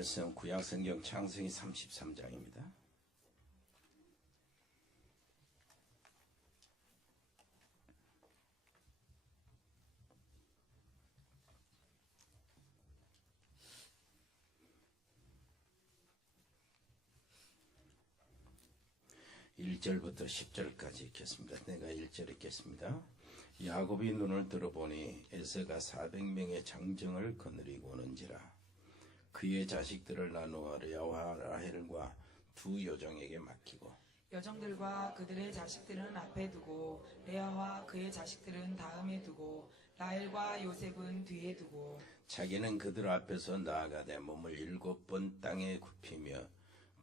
말씀 구약성경 창세기 33장입니다. (1절부터) (10절까지) 읽겠습니다. 내가 1절 읽겠습니다. 야곱이 눈을 들어보니 에서가 400명의 장정을 거느리고 오는지라. 그의 자식들을 나누어 레아와 라헬과 두 여종에게 맡기고 여종들과 그들의 자식들은 앞에 두고 레아와 그의 자식들은 다음에 두고 라헬과 요셉은 뒤에 두고 자기는 그들 앞에서 나아가되 몸을 7번 땅에 굽히며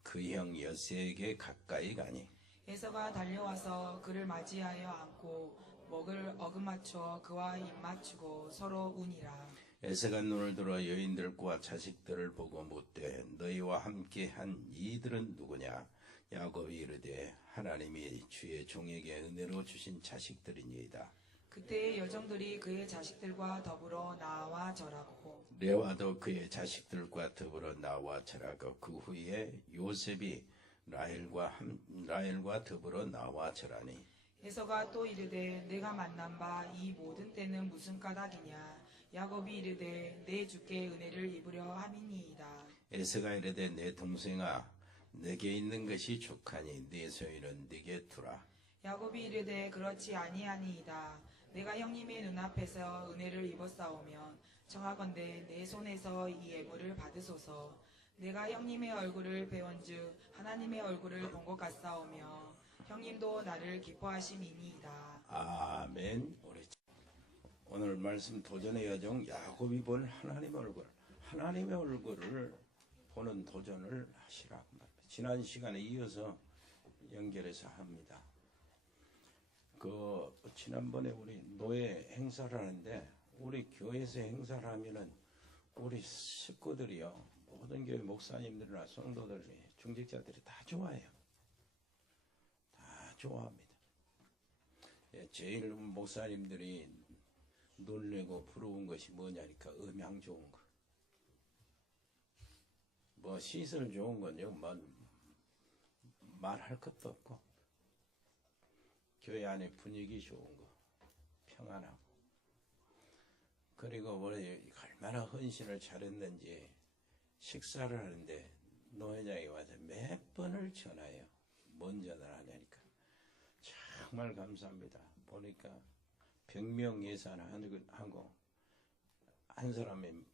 그 형 여세에게 가까이 가니 에서가 달려와서 그를 맞이하여 안고 목을 어긋맞춰 그와 입맞추고 서로 우니라. 에서가 눈을 들어 여인들과 자식들을 보고 묻되 너희와 함께한 이들은 누구냐? 야곱이 이르되 하나님이 주의 종에게 은혜로 주신 자식들이니이다. 그때 여종들이 그의 자식들과 더불어 나와 절하고 레아도 그의 자식들과 더불어 나와 절하고 그 후에 요셉이 라헬과 더불어 나와 절하니 에서가 또 이르되 내가 만난 바 이 모든 때는 무슨 까닭이냐? 야곱이 이르되 내 주께 은혜를 입으려 함이니이다. 에서가 이르되 내 동생아 내게 있는 것이 족하니 네 소유는 네게 두라. 야곱이 이르되 그렇지 아니하니이다. 내가 형님의 눈앞에서 은혜를 입었사오면 청하건대 내 손에서 이 예물을 받으소서. 내가 형님의 얼굴을 배운즉 하나님의 얼굴을 본 것 같사오며 형님도 나를 기뻐하심이니이다. 아멘. 오늘 말씀 도전의 여정 야곱이 본 하나님의 얼굴을 보는 도전을 하시라고 말합니다. 지난 시간에 이어서 연결해서 합니다. 지난번에 우리 노예 행사를 하는데 우리 교회에서 행사를 하면은 우리 식구들이요, 모든 교회 목사님들이나 성도들이, 중직자들이 다 좋아해요. 다 좋아합니다. 제일 목사님들이 놀래고 부러운 것이 뭐냐니까 음향 좋은 거. 뭐 시설 좋은 건요, 말할 것도 없고, 교회 안에 분위기 좋은 거, 평안하고, 그리고 우리 얼마나 헌신을 잘했는지 식사를 하는데 노회장이 와서 몇 번을 전화해요. 뭔 전화를 하냐니까. 정말 감사합니다. 보니까 100명 예산하고 한 사람이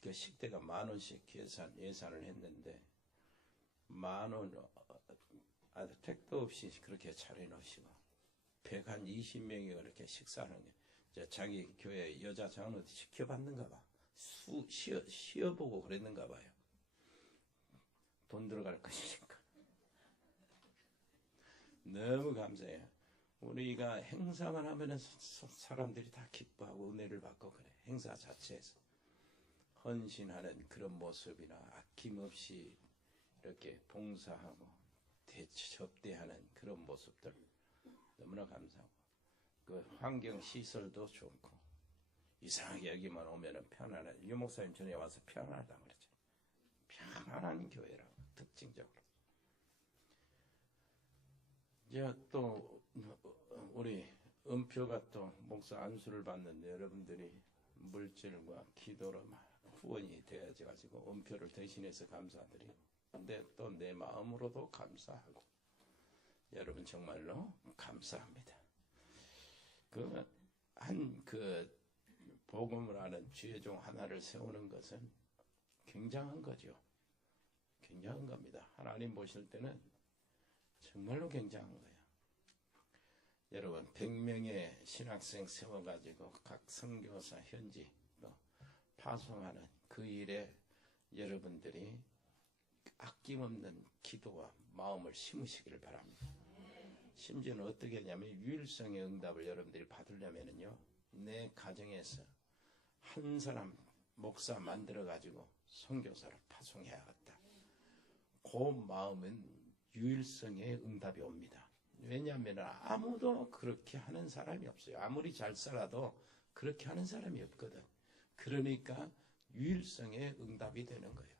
그 식대가 10,000원씩 예산을 했는데 10,000원 아주 택도 없이 그렇게 차려놓으시고 120명이 그렇게 식사하는 게 자기 교회 여자 장로도 지켜봤는가 봐. 쉬어보고 그랬는가 봐요. 돈 들어갈 것이니까. 너무 감사해요. 우리가 행사만 하면은 사람들이 다 기뻐하고 은혜를 받고 그래. 행사 자체에서 헌신하는 그런 모습이나 아낌없이 이렇게 봉사하고 접대하는 그런 모습들 너무나 감사하고, 그 환경 시설도 좋고, 이상하게 여기만 오면은 편안해. 유 목사님 전에 와서 편안하다고 그랬죠. 편안한 교회라고 특징적으로. 이제 또 우리 은표가 또 목사 안수를 받는데 여러분들이 물질과 기도로 막 후원이 되어져가지고 은표를 대신해서 감사드리고, 근데 또 내 마음으로도 감사하고, 여러분 정말로 감사합니다. 복음을 하는 주의종 하나를 세우는 것은 굉장한 거죠. 굉장한 겁니다. 하나님 보실 때는 정말로 굉장한 거예요. 여러분 100명의 신학생 세워가지고 각 선교사 현지 파송하는 그 일에 여러분들이 아낌없는 기도와 마음을 심으시기를 바랍니다. 심지어는 어떻게 하냐면 유일성의 응답을 여러분들이 받으려면은요, 내 가정에서 한 사람 목사 만들어가지고 선교사를 파송해야겠다. 그 마음은 유일성의 응답이 옵니다. 왜냐하면 아무도 그렇게 하는 사람이 없어요. 아무리 잘 살아도 그렇게 하는 사람이 없거든. 그러니까 유일성의 응답이 되는 거예요.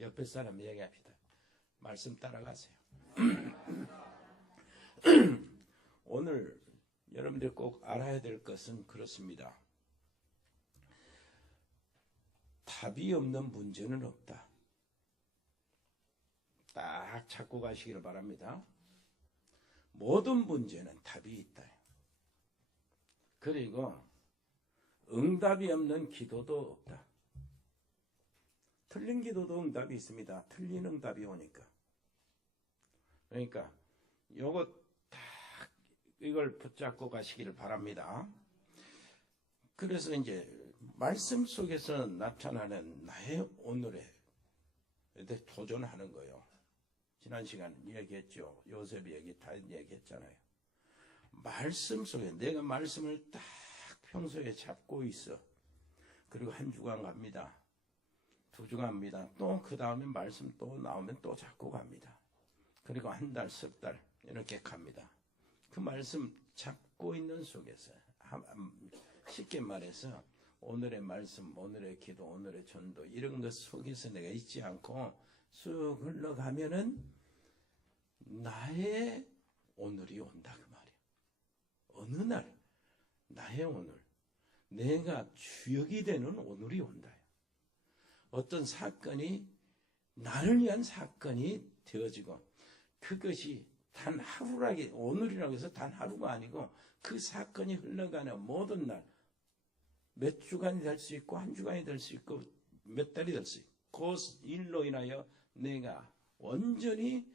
옆에 사람 얘기합시다. 말씀 따라가세요. 오늘 여러분들 꼭 알아야 될 것은 그렇습니다. 답이 없는 문제는 없다. 딱 찾고 가시기를 바랍니다. 모든 문제는 답이 있다. 그리고 응답이 없는 기도도 없다. 틀린 기도도 응답이 있습니다. 틀린 응답이 오니까. 그러니까 요거 딱 이걸 붙잡고 가시기를 바랍니다. 그래서 이제 말씀 속에서 나타나는 나의 오늘에 도전하는 거예요. 지난 시간 얘기했죠. 요셉이 얘기 다 얘기했잖아요. 말씀 속에 내가 말씀을 딱 평소에 잡고 있어. 그리고 한 주간 갑니다. 2주 갑니다. 또 그 다음에 말씀 또 나오면 또 잡고 갑니다. 그리고 한 달, 석 달 이렇게 갑니다. 그 말씀 잡고 있는 속에서 쉽게 말해서 오늘의 말씀, 오늘의 기도, 오늘의 전도 이런 것 속에서 내가 있지 않고 쑥 흘러가면은 나의 오늘이 온다 그 말이야. 어느 날 나의 오늘, 내가 주역이 되는 오늘이 온다. 어떤 사건이 나를 위한 사건이 되어지고 그것이 단 하루라기 오늘이라고 해서 단 하루가 아니고 그 사건이 흘러가는 모든 날 몇 주간이 될 수 있고 한 주간이 될 수 있고 몇 달이 될 수 있고 그 일로 인하여 내가 완전히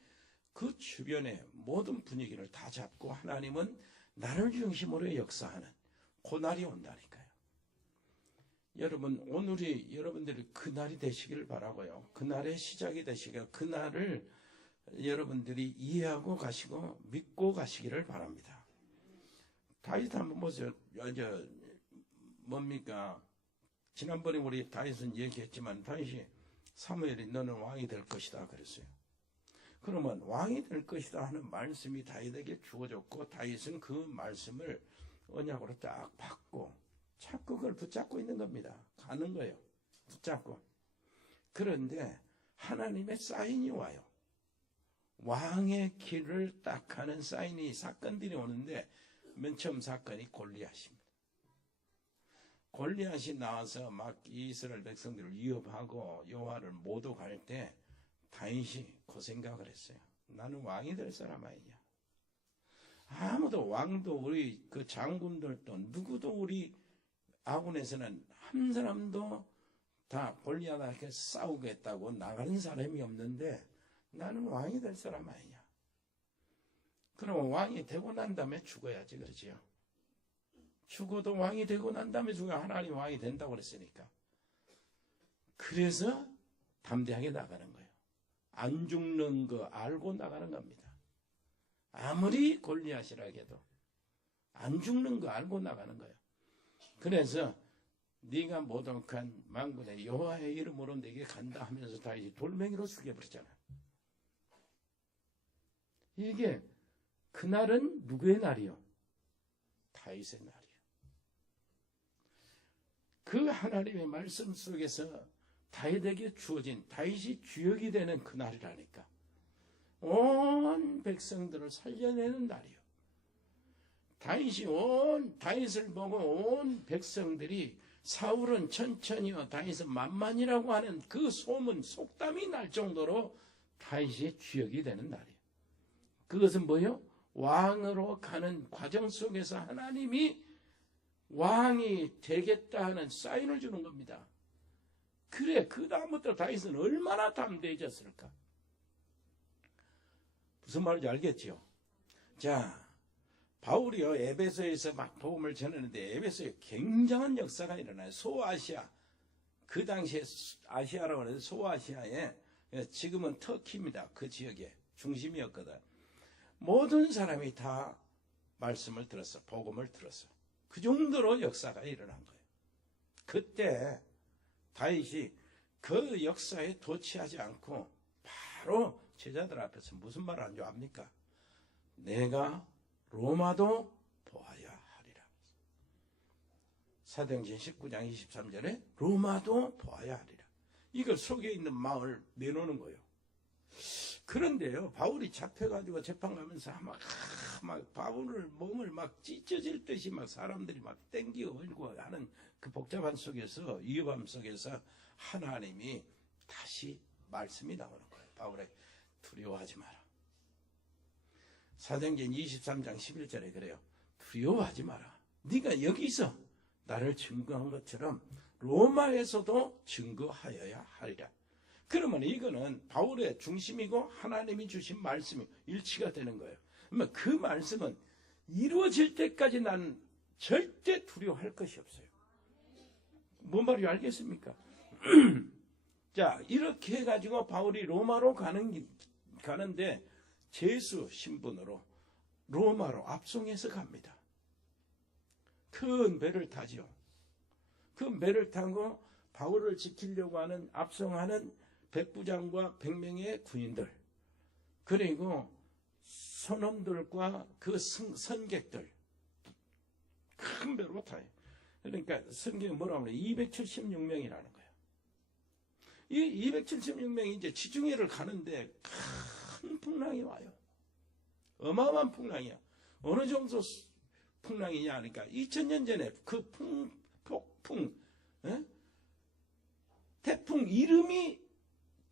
그 주변의 모든 분위기를 다 잡고 하나님은 나를 중심으로 역사하는 그날이 온다니까요. 여러분 오늘이 여러분들이 그날이 되시기를 바라고요. 그날의 시작이 되시기를 그날을 여러분들이 이해하고 가시고 믿고 가시기를 바랍니다. 다윗 한번 보세요. 뭡니까? 지난번에 우리 다윗은 얘기했지만 다윗이 사무엘이 너는 왕이 될 것이다 그랬어요. 그러면 왕이 될 것이다 하는 말씀이 다윗에게 주어졌고 다윗은 그 말씀을 언약으로 딱 받고 자꾸 그걸 붙잡고 있는 겁니다. 가는 거예요. 붙잡고. 그런데 하나님의 사인이 와요. 왕의 길을 딱 가는 사인이 사건들이 오는데 맨 처음 사건이 골리앗입니다. 골리앗이 나와서 막 이스라엘 백성들을 위협하고 여호와를 모독할 때 다윗이 그 생각을 했어요. 나는 왕이 될 사람 아니냐. 아무도 왕도 우리 그 장군들도 누구도 우리 아군에서는 한 사람도 다 골리앗에게 싸우겠다고 나가는 사람이 없는데 나는 왕이 될 사람 아니냐. 그러면 왕이 되고 난 다음에 죽어야지 그러지요. 죽어도 왕이 되고 난 다음에 죽어야 하나님 왕이 된다고 그랬으니까. 그래서 담대하게 나가는 거예요. 안 죽는 거 알고 나가는 겁니다. 아무리 골리앗이라 해도 안 죽는 거 알고 나가는 거예요. 그래서 네가 모독한 만군의 여호와의 이름으로 내게 간다 하면서 다윗이 돌멩이로 죽여버렸잖아요. 이게 그날은 누구의 날이요? 다윗의 날이요. 그 하나님의 말씀 속에서 다윗에게 주어진 다윗이 주역이 되는 그 날이라니까. 온 백성들을 살려내는 날이요. 다윗을 보고 온 백성들이 사울은 천천히요 다윗은 만만이라고 하는 그 소문 속담이 날 정도로 다윗이 주역이 되는 날이에요. 그것은 뭐예요? 왕으로 가는 과정 속에서 하나님이 왕이 되겠다 하는 사인을 주는 겁니다. 그래, 그 다음부터 다윗은 얼마나 담대해졌을까? 무슨 말인지 알겠죠? 자, 바울이요 에베소에서 막 복음을 전하는데 에베소에 굉장한 역사가 일어나요. 소아시아, 그 당시에 아시아라고 해서 소아시아에 지금은 터키입니다. 그 지역에 중심이었거든. 모든 사람이 다 말씀을 들었어. 복음을 들었어. 그 정도로 역사가 일어난 거예요. 그때 다윗이 그 역사에 도취하지 않고 바로 제자들 앞에서 무슨 말을 한 줄 압니까? 내가 로마도 보아야 하리라. 사도행전 19장 23절에 로마도 보아야 하리라. 이걸 속에 있는 마음을 내놓는 거예요. 그런데요, 바울이 잡혀가지고 재판 가면서 막 바울을 몸을 막 찢어질 듯이 막 사람들이 막 땡기고 걸고 하는 그 복잡한 속에서, 위협함 속에서 하나님이 다시 말씀이 나오는 거예요. 바울에게 두려워하지 마라. 사도행전 23장 11절에 그래요. 두려워하지 마라. 네가 여기서 나를 증거한 것처럼 로마에서도 증거하여야 하리라. 그러면 이거는 바울의 중심이고 하나님이 주신 말씀이 일치가 되는 거예요. 그러면 그 말씀은 이루어질 때까지 나는 절대 두려워할 것이 없어요. 뭔 말인지 알겠습니까? 자, 이렇게 해가지고 바울이 로마로 가는데 제수 신분으로 로마로 압송해서 갑니다. 큰 배를 타죠. 그 배를 타고 바울을 지키려고 하는 압송하는 백부장과 100명의 군인들, 그리고 선원들과 그 선객들, 큰 배로 타요. 그러니까 성경이 뭐라고 그래요? 276명이라는 거예요. 이 276명이 이제 지중해를 가는데 큰 풍랑이 와요. 어마어마한 풍랑이야. 어느 정도 풍랑이냐 하니까 2000년 전에 그 폭풍, 태풍 이름이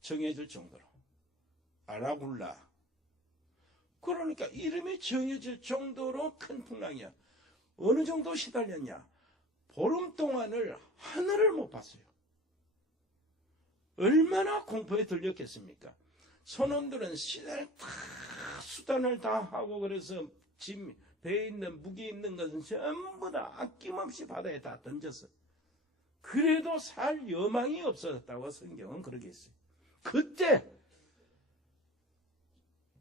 정해질 정도로 아라굴라. 그러니까 이름이 정해질 정도로 큰 풍랑이야. 어느 정도 시달렸냐? 보름 동안을 하늘을 못 봤어요. 얼마나 공포에 들렸겠습니까? 선원들은 수단을 다 하고, 그래서 배에 있는 무기 있는 것은 전부 다 아낌없이 바다에 다 던졌어. 그래도 살 여망이 없어졌다고 성경은 그렇게 했어요. 그때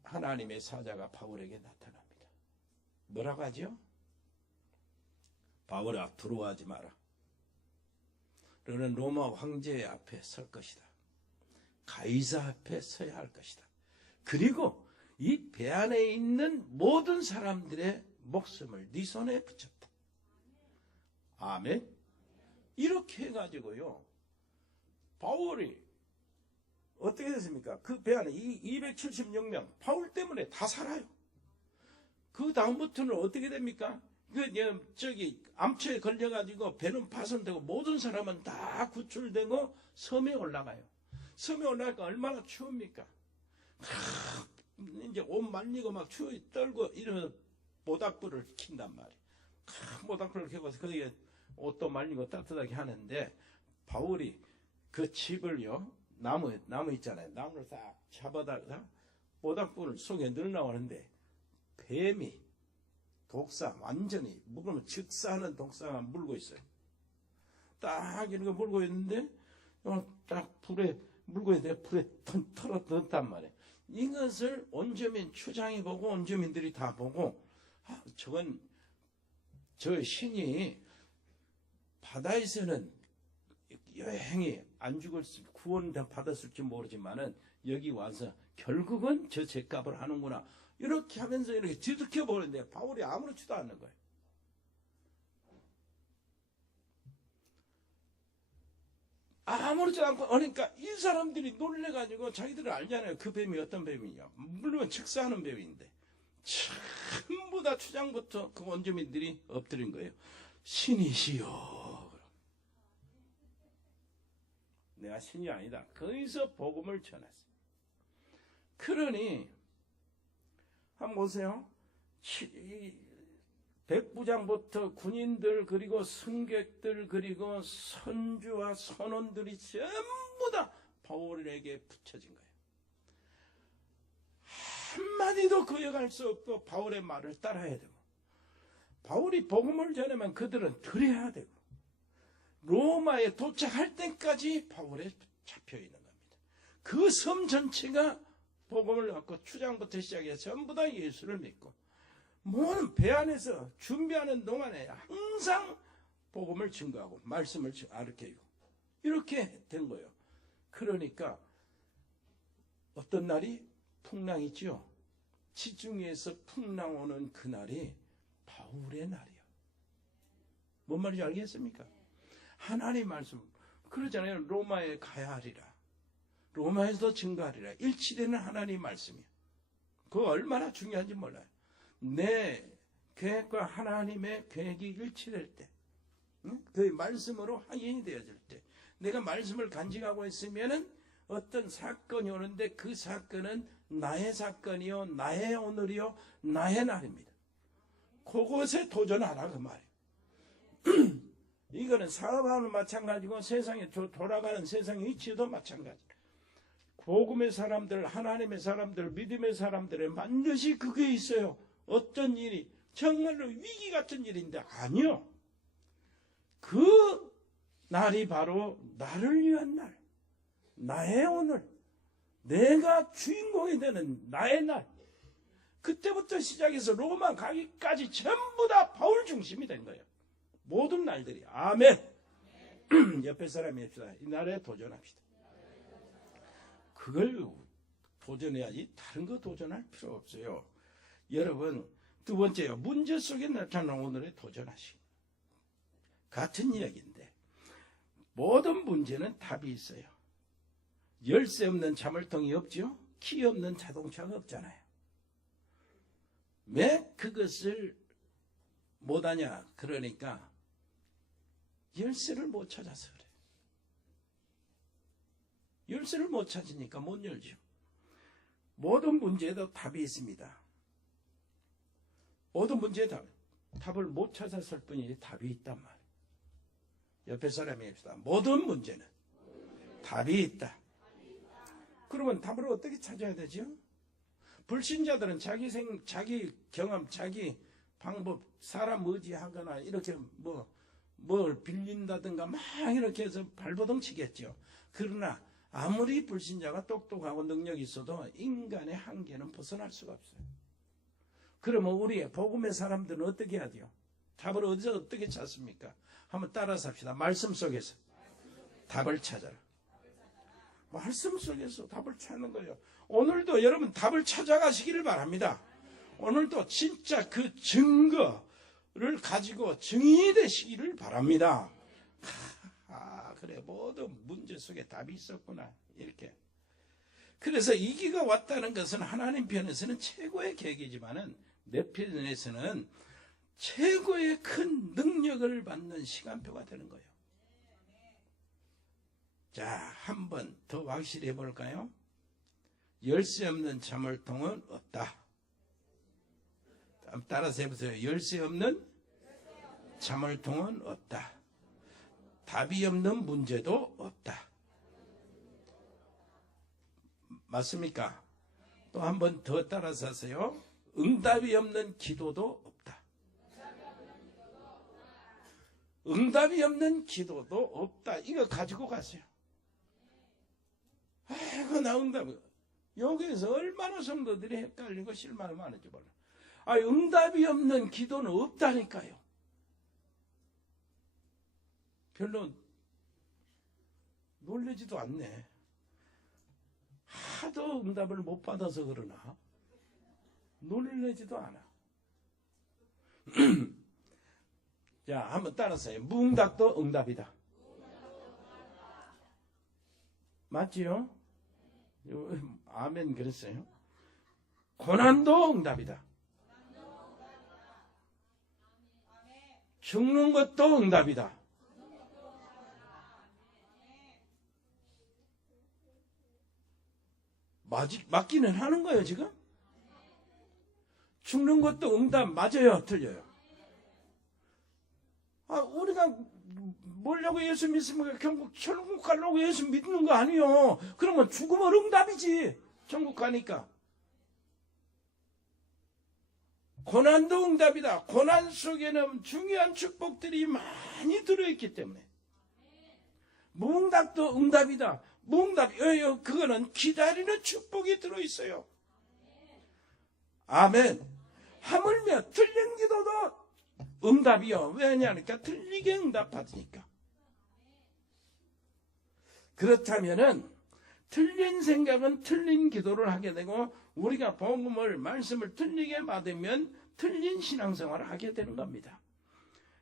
하나님의 사자가 바울에게 나타납니다. 뭐라고 하죠? 바울아, 두려워하지 마라. 너는 로마 황제 앞에 설 것이다. 가이사 앞에 서야 할 것이다. 그리고 이 배 안에 있는 모든 사람들의 목숨을 네 손에 붙였다. 아멘. 이렇게 해가지고요, 바울이 어떻게 됐습니까? 그 배 안에 276명 바울 때문에 다 살아요. 그 다음부터는 어떻게 됩니까? 암초에 걸려가지고 배는 파손되고 모든 사람은 다 구출되고 섬에 올라가요. 섬에 올라가니까 얼마나 추웁니까? 이제 옷 말리고 막 추위 떨고 이러면 모닥불을 킨단 말이에요. 모닥불을 켜고 거기에 옷도 말리고 따뜻하게 하는데, 바울이 그 집을요, 나무 있잖아요. 나무를 딱 잡아다가 모닥불 속에 넣으려고 뱀이 독사, 완전히 물으면 즉사하는 독사가 물고 있어요. 딱 이렇게 물고 있는데, 딱 불에 물고 있는데 불에 털어 넣었단 말이에요. 이것을 온주민 추장이 보고 온주민들이 다 보고, 저 신이 바다에서는 여행이 안 죽을 구원 받았을지 모르지만은 여기 와서 결국은 저 죄값을 하는구나. 이렇게 하면서 이렇게 뒤덮여 보는데 바울이 아무렇지도 않는 거예요. 아무렇지도 않고, 그러니까 이 사람들이 놀래가지고 자기들은 알잖아요. 그 뱀이 어떤 뱀이냐. 물론 즉사하는 뱀인데 전부 다 추장부터 그 원주민들이 엎드린 거예요. 신이시여. 내가 신이 아니다. 거기서 복음을 전했어요. 그러니 한번 보세요. 백부장부터 군인들, 그리고 승객들, 그리고 선주와 선원들이 전부 다 바울에게 붙여진 거예요. 한마디도 거역할 수 없고 바울의 말을 따라야 되고, 바울이 복음을 전하면 그들은 들어야 되고, 로마에 도착할 때까지 바울에 잡혀 있는 겁니다. 그 섬 전체가 복음을 갖고 추장부터 시작해서 전부 다 예수를 믿고, 모든 배 안에서 준비하는 동안에 항상 복음을 증거하고 말씀을 가르치고 이렇게 된 거예요. 그러니까 어떤 날이 풍랑 있죠. 지중해에서 풍랑 오는 그날이 바울의 날이에요. 뭔 말인지 알겠습니까? 하나님 말씀 그러잖아요. 로마에 가야 하리라. 로마에서도 증거하리라. 일치되는 하나님 말씀이에요. 그거 얼마나 중요한지 몰라요. 내 계획과 하나님의 계획이 일치될 때, 그 말씀으로 확인이 되어질 때, 내가 말씀을 간직하고 있으면은 어떤 사건이 오는데 그 사건은 나의 사건이요, 나의 오늘이요, 나의 날입니다. 그것에 도전하라 그 말이에요. 이거는 사업하는 마찬가지고 세상에 돌아가는 세상의 이치도 마찬가지예요. 복음의 사람들, 하나님의 사람들, 믿음의 사람들에 반드시 그게 있어요. 어떤 일이 정말로 위기 같은 일인데 아니요. 그 날이 바로 나를 위한 날, 나의 오늘, 내가 주인공이 되는 나의 날. 그때부터 시작해서 로마 가기까지 전부 다 바울 중심이 된 거예요. 모든 날들이. 아멘. 옆에 사람이 합시다. 이 날에 도전합시다. 그걸 도전해야지 다른 거 도전할 필요 없어요. 여러분, 두 번째요. 문제 속에 나타나는 오늘의 도전하시기. 같은 이야기인데 모든 문제는 답이 있어요. 열쇠 없는 자물통이 없죠. 키 없는 자동차가 없잖아요. 왜 그것을 못하냐? 그러니까 열쇠를 못 찾아서 그래요. 열쇠를 못 찾으니까 못 열죠. 모든 문제에도 답이 있습니다. 모든 문제에 답을 못 찾았을 뿐이지 답이 있단 말이에요. 옆에 사람이 합시다. 모든 문제는 답이 있다. 그러면 답을 어떻게 찾아야 되죠? 불신자들은 자기 경험, 자기 방법, 사람 의지하거나 이렇게 뭘 빌린다든가 막 이렇게 해서 발버둥 치겠죠. 그러나 아무리 불신자가 똑똑하고 능력이 있어도 인간의 한계는 벗어날 수가 없어요. 그러면 우리의 복음의 사람들은 어떻게 해야 돼요? 답을 어디서 어떻게 찾습니까? 한번 따라서 합시다. 말씀 속에서 답을 찾아라. 말씀 속에서 답을 찾는 거예요. 오늘도 여러분 답을 찾아가시기를 바랍니다. 오늘도 진짜 그 증거를 가지고 증인이 되시기를 바랍니다. 그래, 모든 문제 속에 답이 있었구나. 이렇게. 그래서 이기가 왔다는 것은 하나님 편에서는 최고의 계기지만은 내 편에서는 최고의 큰 능력을 받는 시간표가 되는 거예요. 자, 한 번 더 확실히 해볼까요? 열쇠 없는 자물통은 없다. 따라서 해보세요. 열쇠 없는 자물통은 없다. 답이 없는 문제도 없다. 맞습니까? 또 한 번 더 따라서 하세요. 응답이 없는 기도도 없다. 응답이 없는 기도도 없다. 이거 가지고 가세요. 아이고, 나 응답. 여기에서 얼마나 성도들이 헷갈리고 실망을 많은지 몰라. 응답이 없는 기도는 없다니까요. 별로 놀라지도 않네. 하도 응답을 못 받아서 그러나 놀라지도 않아. 자, 한번 따라서 해요. 무응답도 응답이다. 맞지요? 아멘 그랬어요. 고난도 응답이다. 죽는 것도 응답이다. 맞기는 하는 거예요, 지금? 죽는 것도 응답 맞아요, 틀려요? 우리가 뭐려고 예수 믿습니까? 결국 천국 가려고 예수 믿는 거 아니요. 그러면 죽으면 응답이지. 천국 가니까. 고난도 응답이다. 고난 속에는 중요한 축복들이 많이 들어있기 때문에. 무응답도 응답이다. 무응답, 그거는 기다리는 축복이 들어있어요. 아멘. 하물며 틀린 기도도 응답이요. 왜냐니까 틀리게 응답받으니까. 그렇다면은 틀린 생각은 틀린 기도를 하게 되고 우리가 복음을 말씀을 틀리게 받으면 틀린 신앙생활을 하게 되는 겁니다.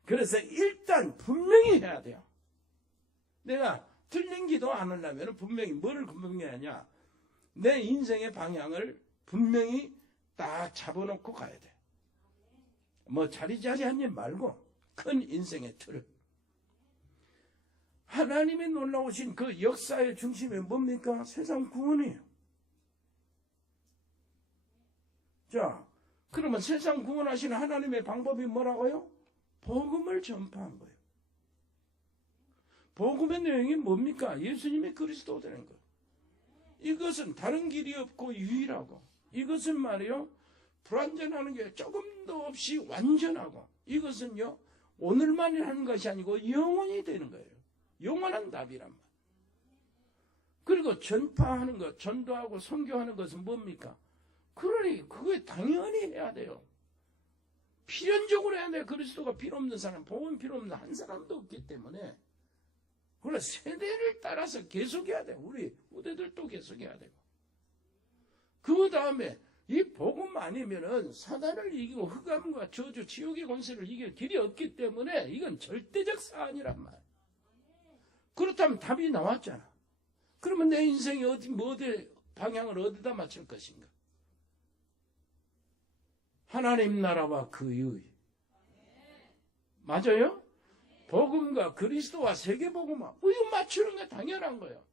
그래서 일단 분명히 해야 돼요. 내가 틀린 기도 안 하려면 분명히 뭐를 분명해야 내 인생의 방향을 분명히 딱 잡아놓고 가야 돼. 뭐 자리자리한 일 말고 큰 인생의 틀. 하나님의 놀라우신 그 역사의 중심이 뭡니까? 세상 구원이에요. 자, 그러면 세상 구원하신 하나님의 방법이 뭐라고요? 복음을 전파한 거예요. 복음의 내용이 뭡니까? 예수님이 그리스도 되는 거예요. 이것은 다른 길이 없고 유일하고, 이것은 말이요, 불완전하는 게 조금도 없이 완전하고, 이것은요, 오늘만 하는 것이 아니고 영원히 되는 거예요. 영원한 답이란 말. 그리고 전파하는 것, 전도하고 선교하는 것은 뭡니까? 그러니 그게 당연히 해야 돼요. 필연적으로 해야 돼요. 그리스도가 필요 없는 사람, 복음 필요 없는 한 사람도 없기 때문에. 그러나 세대를 따라서 계속해야 돼요. 우리 후대들도 계속해야 되고. 그 다음에 이 복음 아니면은 사단을 이기고 흑암과 저주, 지옥의 권세를 이길 길이 없기 때문에 이건 절대적 사안이란 말. 그렇다면 답이 나왔잖아. 그러면 내 인생이 어디 방향을 어디다 맞출 것인가? 하나님 나라와 그 의. 맞아요? 복음과 그리스도와 세계복음과 이거 맞추는 게 당연한 거예요.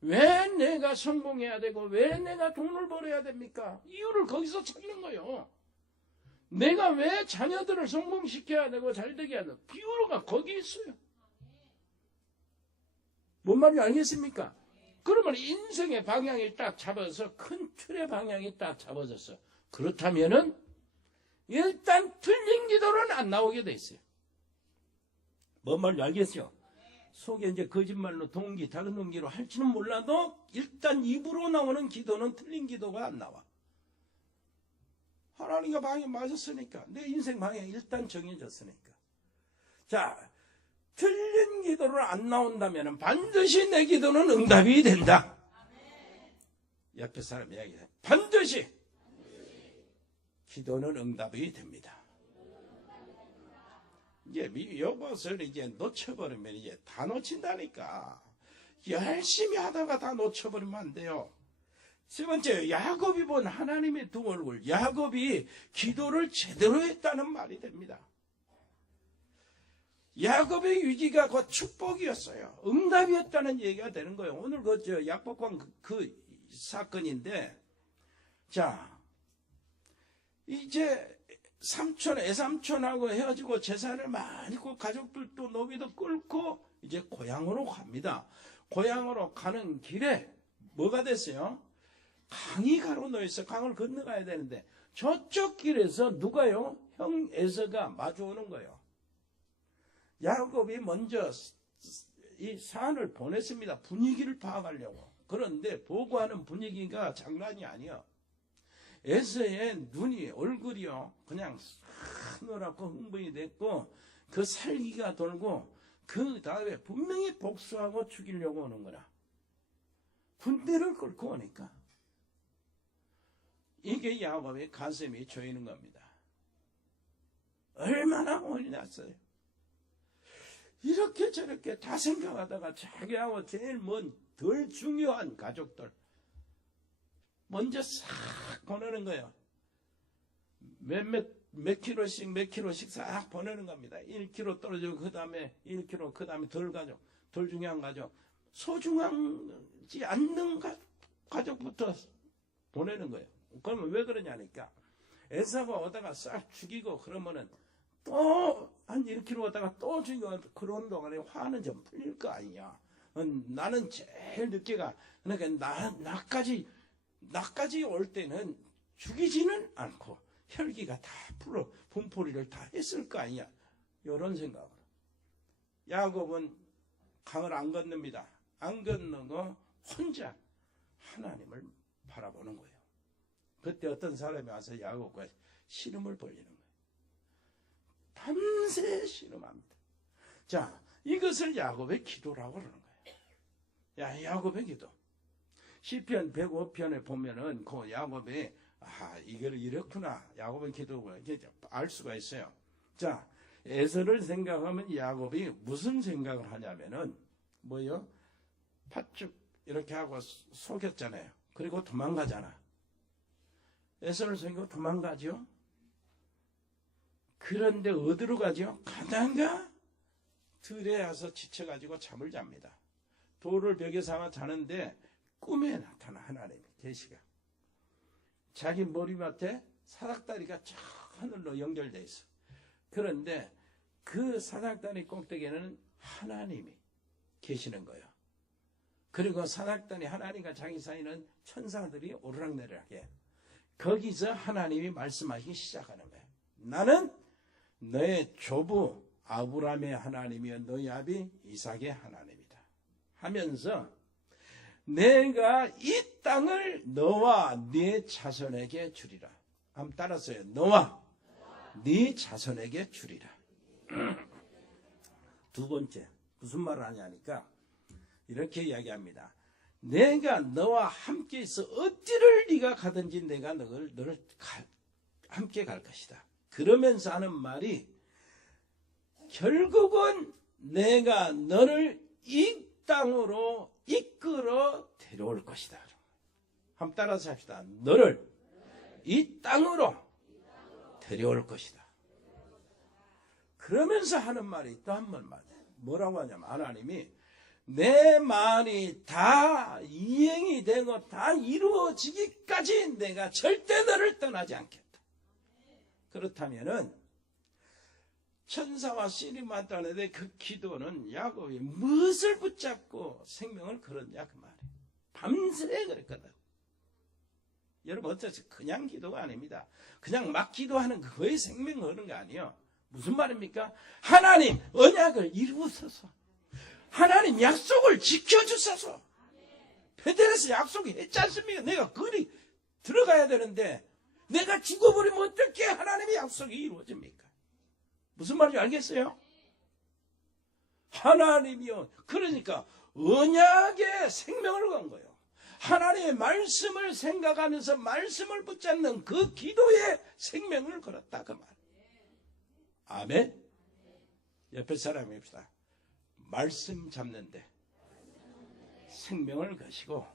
왜 내가 성공해야 되고 왜 내가 돈을 벌어야 됩니까? 이유를 거기서 찾는 거예요. 내가 왜 자녀들을 성공시켜야 되고 잘되게 해야 되고 이유가 거기 있어요. 뭔 말인지 알겠습니까? 그러면 인생의 방향이 딱 잡아서 큰 틀의 방향이 딱 잡아졌어. 그렇다면은 일단 틀린 기도는 안 나오게 돼 있어요. 뭔 말인지 알겠죠? 속에 이제 거짓말로 동기, 다른 동기로 할지는 몰라도 일단 입으로 나오는 기도는 틀린 기도가 안 나와. 하나님과 방향이 맞았으니까. 내 인생 방향이 일단 정해졌으니까. 자, 틀린 기도를 안 나온다면 반드시 내 기도는 응답이 된다. 옆에 사람 이야기해. 반드시 기도는 응답이 됩니다. 이제 이것을 이제 놓쳐버리면 이제 다 놓친다니까. 열심히 하다가 다 놓쳐버리면 안 돼요. 세 번째, 야곱이 본 하나님의 두 얼굴. 야곱이 기도를 제대로 했다는 말이 됩니다. 야곱의 위기가 곧 축복이었어요. 응답이었다는 얘기가 되는 거예요. 오늘 약복강 그 사건인데, 자, 이제 애삼촌하고 헤어지고 재산을 많이 고 가족들도 노비도 끌고 이제 고향으로 갑니다. 고향으로 가는 길에 뭐가 됐어요? 강이 가로놓여 있어. 강을 건너가야 되는데 저쪽 길에서 누가요? 형 에서가 마주오는 거예요. 야곱이 먼저 이 사안을 보냈습니다. 분위기를 파악하려고. 그런데 보고하는 분위기가 장난이 아니야. 에서의 눈이, 얼굴이요, 그냥 하늘하고 흥분이 됐고, 그 살기가 돌고, 그 다음에 분명히 복수하고 죽이려고 오는 거라. 군대를 끌고 오니까. 이게 야곱의 가슴이 조이는 겁니다. 얼마나 혼이 났어요. 이렇게 저렇게 다 생각하다가 자기하고 제일 덜 중요한 가족들, 먼저 싹 보내는 거예요. 몇 킬로씩 싹 보내는 겁니다. 1km 떨어지고 그 다음에 1km, 그 다음에 덜 중요한 가족, 소중하지 않는 가족부터 보내는 거예요. 그러면 왜 그러냐니까 에사가 오다가 싹 죽이고 그러면은 또 한 1km 오다가 또 죽이고 그런 동안에 화는 좀 풀릴 거 아니냐. 나는 제일 늦게 가. 그러니까 나까지 올 때는 죽이지는 않고 혈기가 다 풀어 분포리를 다 했을 거 아니냐. 이런 생각으로. 야곱은 강을 안 건넙니다. 안 건너고 혼자 하나님을 바라보는 거예요. 그때 어떤 사람이 와서 야곱과 씨름을 벌이는 거예요. 밤새 씨름합니다. 자, 이것을 야곱의 기도라고 그러는 거예요. 야곱의 기도. 시편 105편에 보면은 그 야곱이 이걸 이렇구나. 야곱의 기도구나. 알 수가 있어요. 자, 에서를 생각하면 야곱이 무슨 생각을 하냐면은 뭐요? 팥죽 이렇게 하고 속였잖아요. 그리고 도망가잖아. 에서를 속이고 도망가죠. 그런데 어디로 가죠? 가다가 들에 와서 지쳐가지고 잠을 잡니다. 돌을 벽에 삼아 자는데 꿈에 나타나 하나님의 계시가. 자기 머리맡에 사닥다리가 쫙 하늘로 연결되어 있어. 그런데 그 사닥다리 꼭대기에는 하나님이 계시는 거예요. 그리고 사닥다리 하나님과 자기 사이는 천사들이 오르락내리락 해. 거기서 하나님이 말씀하시기 시작하는 거예요. 나는 너의 조부 아브라함의 하나님이여 너희 아비 이삭의 하나님이다 하면서 내가 이 땅을 너와 네 자손에게 주리라. 한번 따라서요. 너와 네 자손에게 주리라. 두 번째 무슨 말을 하냐니까 이렇게 이야기합니다. 내가 너와 함께 있어 어디를 네가 가든지 내가 너를 함께 갈 것이다. 그러면서 하는 말이 결국은 내가 너를 이 땅으로 이끌어 데려올 것이다. 한번 따라서 합시다. 너를 이 땅으로 데려올 것이다. 그러면서 하는 말이 또 한 번 말이에요. 뭐라고 하냐면 하나님이 내 말이 다 이행이 되고 다 이루어지기까지 내가 절대 너를 떠나지 않겠다. 그렇다면은 천사와 씨름이 맞다는데 그 기도는 야곱이 무엇을 붙잡고 생명을 걸었냐 그 말이에요. 밤새 그랬거든. 여러분 어떠세요? 그냥 기도가 아닙니다. 그냥 막 기도하는 그거에 생명을 거는 거 아니에요. 무슨 말입니까? 하나님 언약을 이루소서. 하나님 약속을 지켜주소서. 베델에서 약속이 했지 않습니까? 내가 거기 들어가야 되는데 내가 죽어버리면 어떻게 하나님의 약속이 이루어집니까? 무슨 말인지 알겠어요? 하나님이요. 그러니까 언약에 생명을 건 거예요. 하나님의 말씀을 생각하면서 말씀을 붙잡는 그 기도에 생명을 걸었다 그 말. 아멘. 옆에 사람이 합시다. 말씀 잡는데 생명을 거시고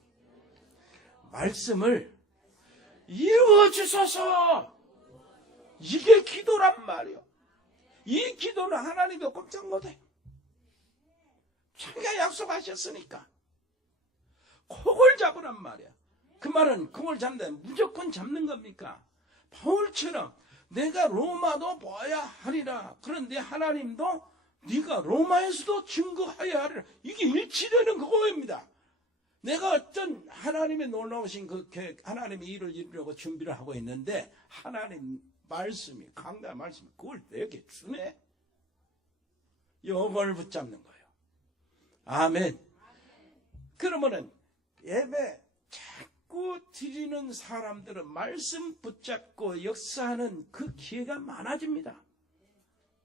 말씀을 이루어 주소서. 이게 기도란 말이요. 이 기도는 하나님도 꼼짝 못해. 자기가 약속하셨으니까 콕을 잡으란 말이야. 그 말은 콕을 잡는데 무조건 잡는 겁니까? 바울처럼 내가 로마도 봐야 하리라. 그런데 하나님도 네가 로마에서도 증거하여야 하리라. 이게 일치되는 그거입니다. 내가 어떤 하나님의 놀라우신 그 계획, 하나님의 일을 이루려고 준비를 하고 있는데 하나님 말씀이, 강단 말씀이 그걸 내게 주네. 이걸 붙잡는 거예요. 아멘. 그러면은 예배 자꾸 드리는 사람들은 말씀 붙잡고 역사하는 그 기회가 많아집니다.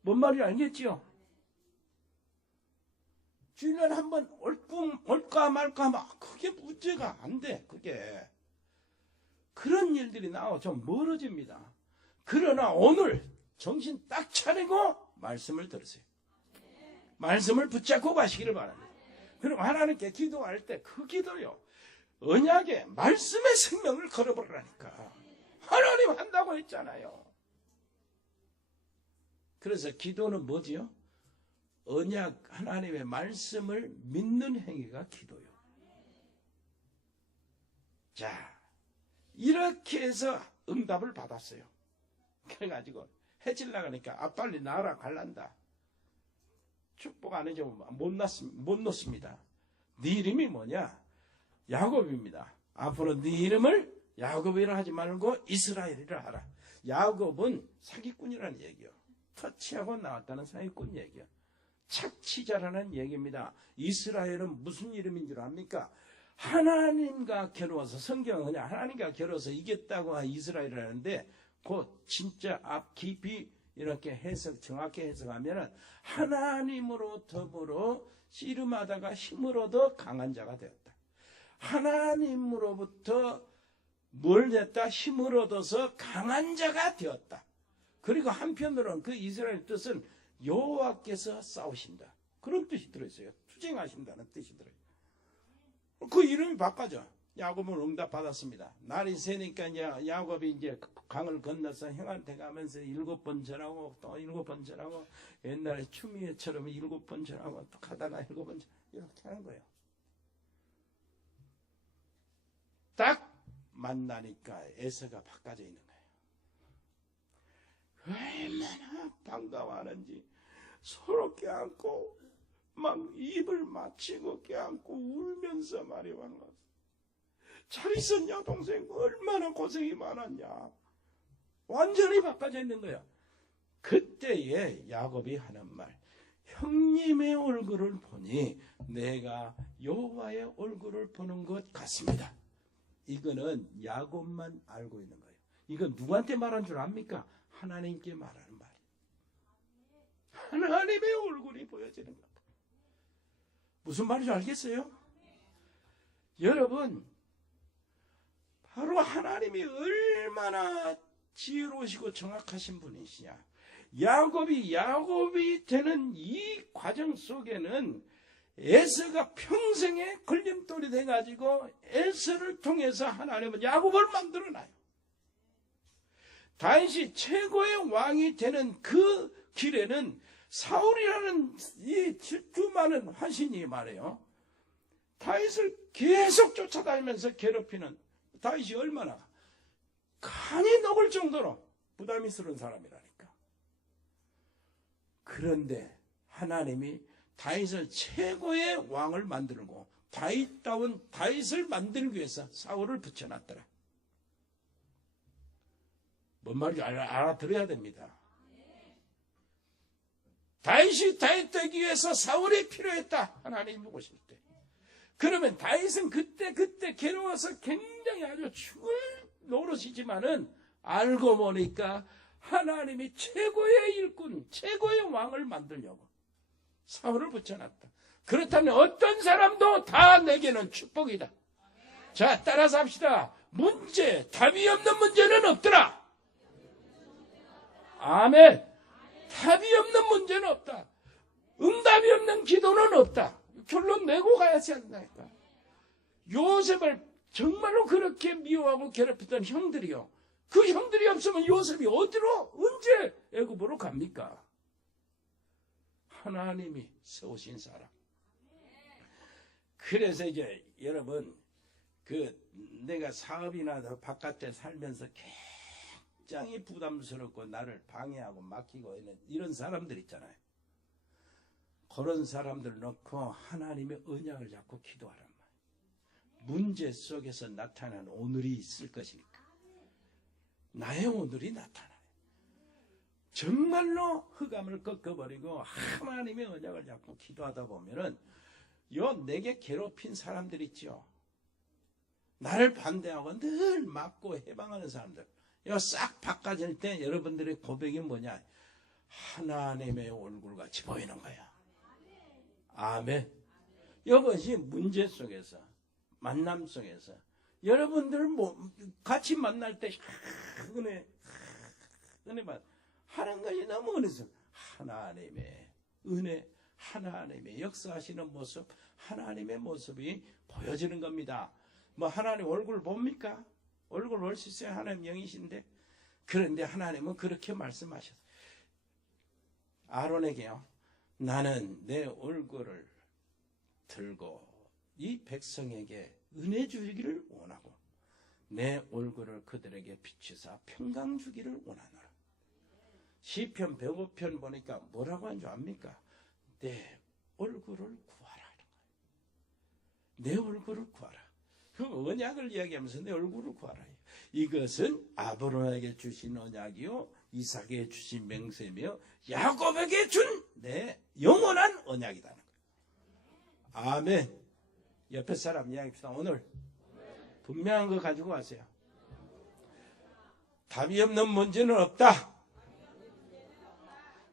뭔 말인지 알겠지요? 주일날 한번 올까 말까 하면 그게 문제가 안 돼. 그게 그런 일들이 나와 좀 멀어집니다. 그러나 오늘 정신 딱 차리고 말씀을 들으세요. 말씀을 붙잡고 가시기를 바랍니다. 그럼 하나님께 기도할 때 그 기도요, 언약에 말씀의 생명을 걸어버리라니까. 하나님 한다고 했잖아요. 그래서 기도는 뭐지요? 언약 하나님의 말씀을 믿는 행위가 기도요. 자, 이렇게 해서 응답을 받았어요. 그래가지고 해질 나가니까 빨리 나와라 갈란다. 축복 안 해주면 못 놓습니다. 네 이름이 뭐냐? 야곱입니다. 앞으로 네 이름을 야곱이라 하지 말고 이스라엘이라 하라. 야곱은 사기꾼이라는 얘기요. 터치하고 나왔다는 사기꾼 얘기요. 착취자라는 얘기입니다. 이스라엘은 무슨 이름인 줄 압니까? 하나님과 겨루어서, 성경은 그냥 하나님과 겨루어서 이겼다고 이스라엘이라는데 곧 진짜 앞 깊이 이렇게 정확히 해석하면 하나님으로 더불어 씨름하다가 힘을 얻어 강한 자가 되었다. 하나님으로부터 뭘 됐다? 힘을 얻어서 강한 자가 되었다. 그리고 한편으로는 그 이스라엘 뜻은 여호와께서 싸우신다. 그런 뜻이 들어있어요. 투쟁하신다는 뜻이 들어있어요. 그 이름이 바꿔져. 야곱은 응답받았습니다. 날이 새니까 이제 야곱이 이제 강을 건너서 형한테 가면서 7번 절하고 또 7번 절하고 옛날에 추미애처럼 7번 절하고 또 가다가 7번 절 이렇게 하는 거예요. 딱 만나니까 에서가 바꿔져 있는 거예요. 얼마나 반가워하는지 서로 껴안고 막 입을 맞추고 껴안고 울면서 말이 반가워. 잘 있었냐 동생? 얼마나 고생이 많았냐. 완전히 바꿔져 있는 거야. 그때에 야곱이 하는 말, 형님의 얼굴을 보니 내가 여호와의 얼굴을 보는 것 같습니다. 이거는 야곱만 알고 있는 거예요. 이건 누구한테 말한 줄 압니까? 하나님께 말하는 말이에요. 하나님의 얼굴이 보여지는 겁니다. 무슨 말인지 알겠어요? 여러분, 바로 하나님이 얼마나 지혜로우시고 정확하신 분이시냐. 야곱이 되는 이 과정 속에는 에서가 평생에 걸림돌이 돼가지고 에서를 통해서 하나님은 야곱을 만들어놔요. 다윗이 최고의 왕이 되는 그 길에는 사울이라는 이 질투 많은 화신이 말이에요. 다윗을 계속 쫓아다니면서 괴롭히는 다윗이 얼마나 간이 녹을 정도로 부담스러운 사람이라니까. 그런데 하나님이 다윗을 최고의 왕을 만들고 다윗다운 다윗을 만들기 위해서 사울을 붙여놨더라. 뭔 말인지 알아들어야 됩니다. 다윗이 다윗 되기 위해서 사울이 필요했다. 하나님이 보실 때. 그러면 다윗은 그때 괴로워서 굉장히 아주 죽을 노릇이지만은 알고 보니까 하나님이 최고의 일꾼, 최고의 왕을 만들려고 사울을 붙여놨다. 그렇다면 어떤 사람도 다 내게는 축복이다. 자, 따라서 합시다. 답이 없는 문제는 없더라. 아멘. 답이 없는 문제는 없다. 응답이 없는 기도는 없다. 결론 내고 가야지 않나니까. 요셉을 정말로 그렇게 미워하고 괴롭혔던 형들이요. 그 형들이 없으면 요셉이 어디로 언제 애굽으로 갑니까? 하나님이 세우신 사람. 그래서 이제 여러분 내가 사업이나 바깥에 살면서 굉장히 부담스럽고 나를 방해하고 막히고 있는 이런 사람들 있잖아요. 그런 사람들 놓고 하나님의 언약을 잡고 기도하란 말이에요. 문제 속에서 나타난 오늘이 있을 것이니까. 나의 오늘이 나타나요. 정말로 흑암을 꺾어버리고 하나님의 언약을 잡고 기도하다 보면은 내게 괴롭힌 사람들 있죠. 나를 반대하고 늘 막고 해방하는 사람들. 이거 싹 바꿔질 때 여러분들의 고백이 뭐냐? 하나님의 얼굴같이 보이는 거야. 아멘. 이것이 문제 속에서, 만남 속에서 여러분들 같이 만날 때 은혜 받 하는 것이 너무 은혜서 하나님의 은혜, 하나님의 역사하시는 모습, 하나님의 모습이 보여지는 겁니다. 하나님 얼굴 봅니까? 얼굴 볼 수 있어요. 하나님 영이신데. 그런데 하나님은 그렇게 말씀하셨어요. 아론에게요. 나는 내 얼굴을 들고 이 백성에게 은혜 주기를 원하고 내 얼굴을 그들에게 비추사 평강 주기를 원하노라. 시편 105편 보니까 뭐라고 한 줄 압니까? 내 얼굴을 구하라. 내 얼굴을 구하라. 그 언약을 이야기하면서 내 얼굴을 구하라. 이것은 아브라함에게 주신 언약이요, 이삭에게 주신 맹세며 야곱에게 준 내 영원한 언약이라는 거예요. 아멘. 옆에 사람 이야기합시다. 오늘 분명한 거 가지고 가세요. 답이 없는 문제는 없다.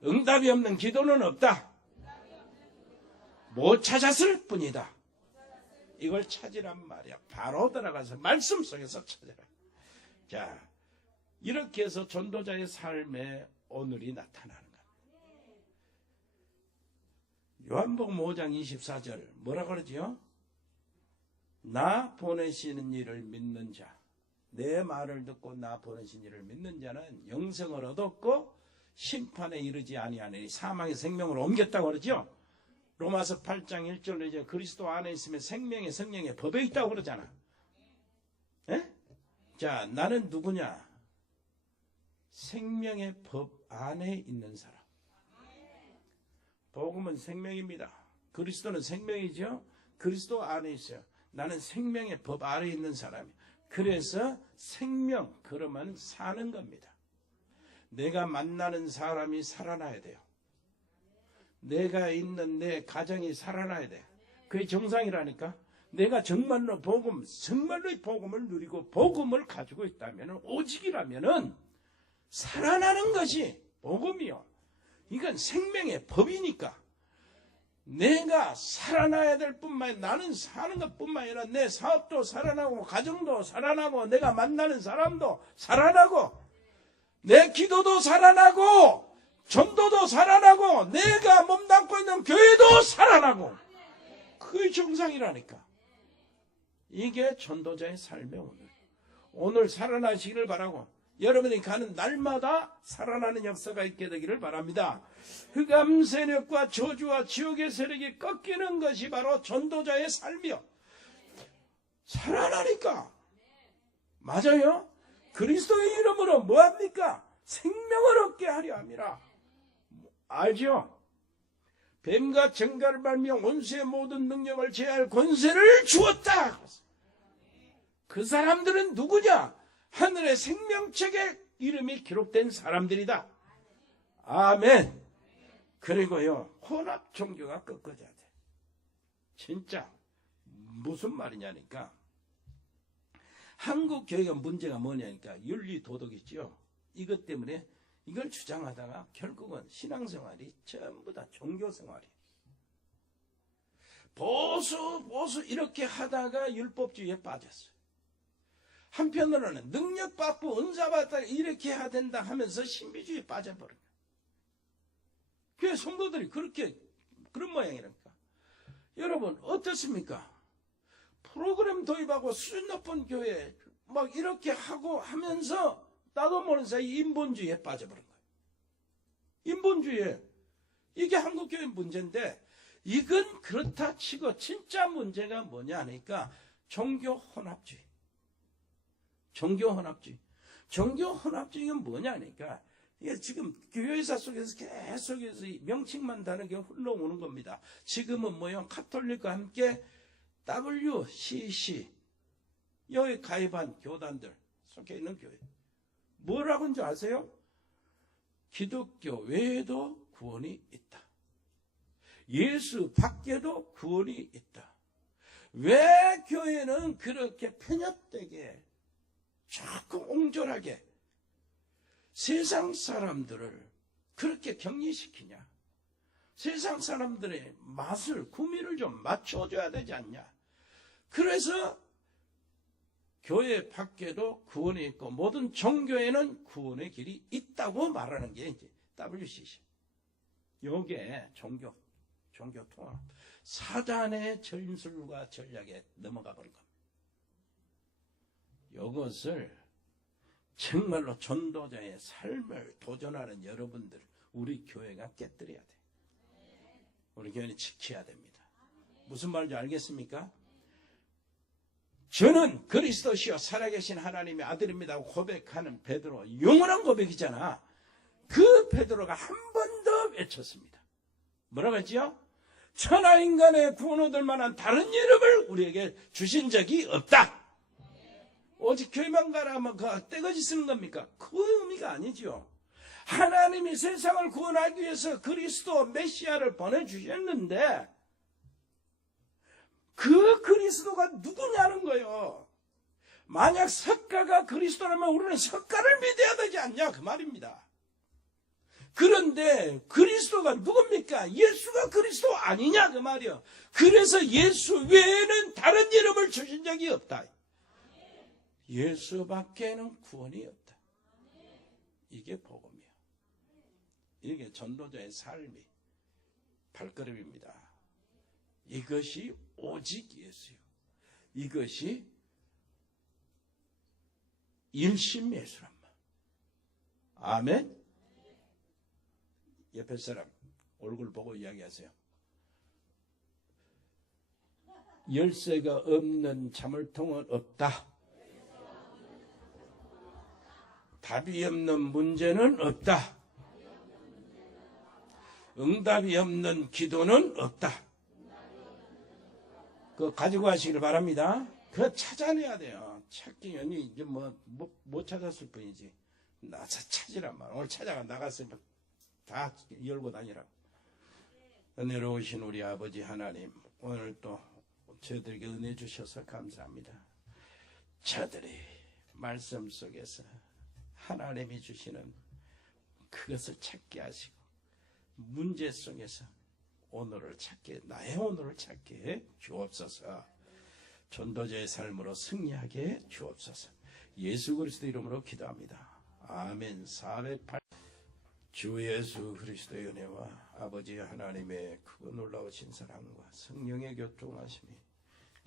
응답이 없는 기도는 없다. 못 찾았을 뿐이다. 이걸 찾으란 말이야. 바로 들어가서 말씀 속에서 찾아라. 자, 이렇게 해서 전도자의 삶에 오늘이 나타나는 거야. 요한복음 5장 24절 뭐라고 그러지요? 나 보내시는 이를 믿는 자, 내 말을 듣고 나 보내신 이를 믿는 자는 영생을 얻었고 심판에 이르지 아니하니 사망의 생명으로 옮겼다고 그러죠. 로마서 8장 1절로 이제 그리스도 안에 있으면 생명의 성령의 법에 있다고 그러잖아. 에? 자, 나는 누구냐? 생명의 법 안에 있는 사람. 복음은 생명입니다. 그리스도는 생명이죠. 그리스도 안에 있어요. 나는 생명의 법 아래 있는 사람이에요. 그래서 생명, 그러면 사는 겁니다. 내가 만나는 사람이 살아나야 돼요. 내가 있는 내 가정이 살아나야 돼. 그게 정상이라니까. 내가 정말로 정말로 복음을 누리고 복음을 가지고 있다면, 오직이라면 살아나는 것이 복음이요. 이건 생명의 법이니까. 내가 살아나야 될 뿐만 아니라 나는 사는 것뿐만 아니라 내 사업도 살아나고 가정도 살아나고 내가 만나는 사람도 살아나고 내 기도도 살아나고 전도도 살아나고 내가 몸담고 있는 교회도 살아나고 그게 정상이라니까. 이게 전도자의 삶의 오늘 살아나시기를 바라고 여러분이 가는 날마다 살아나는 역사가 있게 되기를 바랍니다. 흑암 세력과 저주와 지옥의 세력이 꺾이는 것이 바로 전도자의 삶이요. 살아나니까. 맞아요? 그리스도의 이름으로 뭐합니까? 생명을 얻게 하려 함이라. 알죠? 뱀과 정갈을 밟며 원수의 모든 능력을 제할 권세를 주었다. 그 사람들은 누구냐? 하늘의 생명책에 이름이 기록된 사람들이다. 아멘. 그리고요, 혼합 종교가 꺾어져야 돼. 진짜 무슨 말이냐니까, 한국 교회가 문제가 뭐냐니까 윤리 도덕이죠. 이것 때문에 이걸 주장하다가 결국은 신앙생활이 전부 다 종교생활이에요. 보수 이렇게 하다가 율법주의에 빠졌어요. 한편으로는 능력받고 은사받다 이렇게 해야 된다 하면서 신비주의에 빠져버려요. 교회 성도들이 그런 모양이라니까. 여러분 어떻습니까? 프로그램 도입하고 수준 높은 교회 막 이렇게 하고 하면서 나도 모르는 사이 인본주의에 빠져버린 거예요. 인본주의에. 이게 한국교회 문제인데 이건 그렇다 치고 진짜 문제가 뭐냐 하니까 종교 혼합주의. 종교 혼합주의가 뭐냐니까 이게 지금 교회사 속에서 계속해서 명칭만 다르게 흘러오는 겁니다. 지금은 뭐요? 카톨릭과 함께 WCC 여기 가입한 교단들 속해 있는 교회 뭐라고 하는지 아세요? 기독교 외에도 구원이 있다. 예수 밖에도 구원이 있다. 왜 교회는 그렇게 편협되게 자꾸 옹졸하게 세상 사람들을 그렇게 격리시키냐? 세상 사람들의 맛을, 구미를 좀 맞춰줘야 되지 않냐? 그래서 교회 밖에도 구원이 있고 모든 종교에는 구원의 길이 있다고 말하는 게 이제 WCC. 요게 종교 통합. 사단의 전술과 전략에 넘어가 버린 겁니다. 이것을 정말로 전도자의 삶을 도전하는 여러분들, 우리 교회가 깨뜨려야 돼. 우리 교회는 지켜야 됩니다. 무슨 말인지 알겠습니까? 저는 그리스도시요 살아계신 하나님의 아들입니다 하고 고백하는 베드로, 영원한 고백이잖아. 그 베드로가 한 번 더 외쳤습니다. 뭐라고 했지요? 천하인간의 구원 얻을 만한 다른 이름을 우리에게 주신 적이 없다. 오직 교회만 가라면 그 떼거지 쓰는 겁니까? 그 의미가 아니죠. 하나님이 세상을 구원하기 위해서 그리스도 메시아를 보내주셨는데 그 그리스도가 누구냐는 거예요. 만약 석가가 그리스도라면 우리는 석가를 믿어야 되지 않냐 그 말입니다. 그런데 그리스도가 누굽니까? 예수가 그리스도 아니냐 그 말이요. 그래서 예수 외에는 다른 이름을 주신 적이 없다. 예수밖에는 구원이 없다. 이게 복음이야. 이게 전도자의 삶이 발걸음입니다. 이것이 오직 예수요. 이것이 일심매수란 말. 아멘. 옆에 사람 얼굴 보고 이야기하세요. 열쇠가 없는 자물통은 없다. 답이 없는 문제는 없다. 응답이 없는 기도는 없다. 그거 가지고 가시길 바랍니다. 그거 찾아내야 돼요. 찾기 연이 이제 못 찾았을 뿐이지. 나서 찾으란 말. 오늘 찾아가 나갔으면 다 열고 다니라고. 은혜로우신 우리 아버지 하나님, 오늘 또 저희들에게 은혜 주셔서 감사합니다. 저들이 말씀 속에서 하나님이 주시는 그것을 찾게 하시고 문제 속에서 오늘을 찾게, 나의 오늘을 찾게 해 주옵소서. 전도자의 삶으로 승리하게 해 주옵소서. 예수 그리스도 이름으로 기도합니다. 아멘. 408. 주 예수 그리스도의 은혜와 아버지 하나님의 크고 놀라우신 사랑과 성령의 교통하심이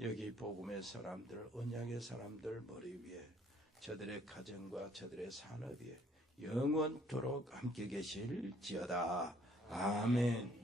여기 복음의 사람들, 언약의 사람들 머리 위에, 저들의 가정과 저들의 산업 위에 영원토록 함께 계실지어다. 아멘.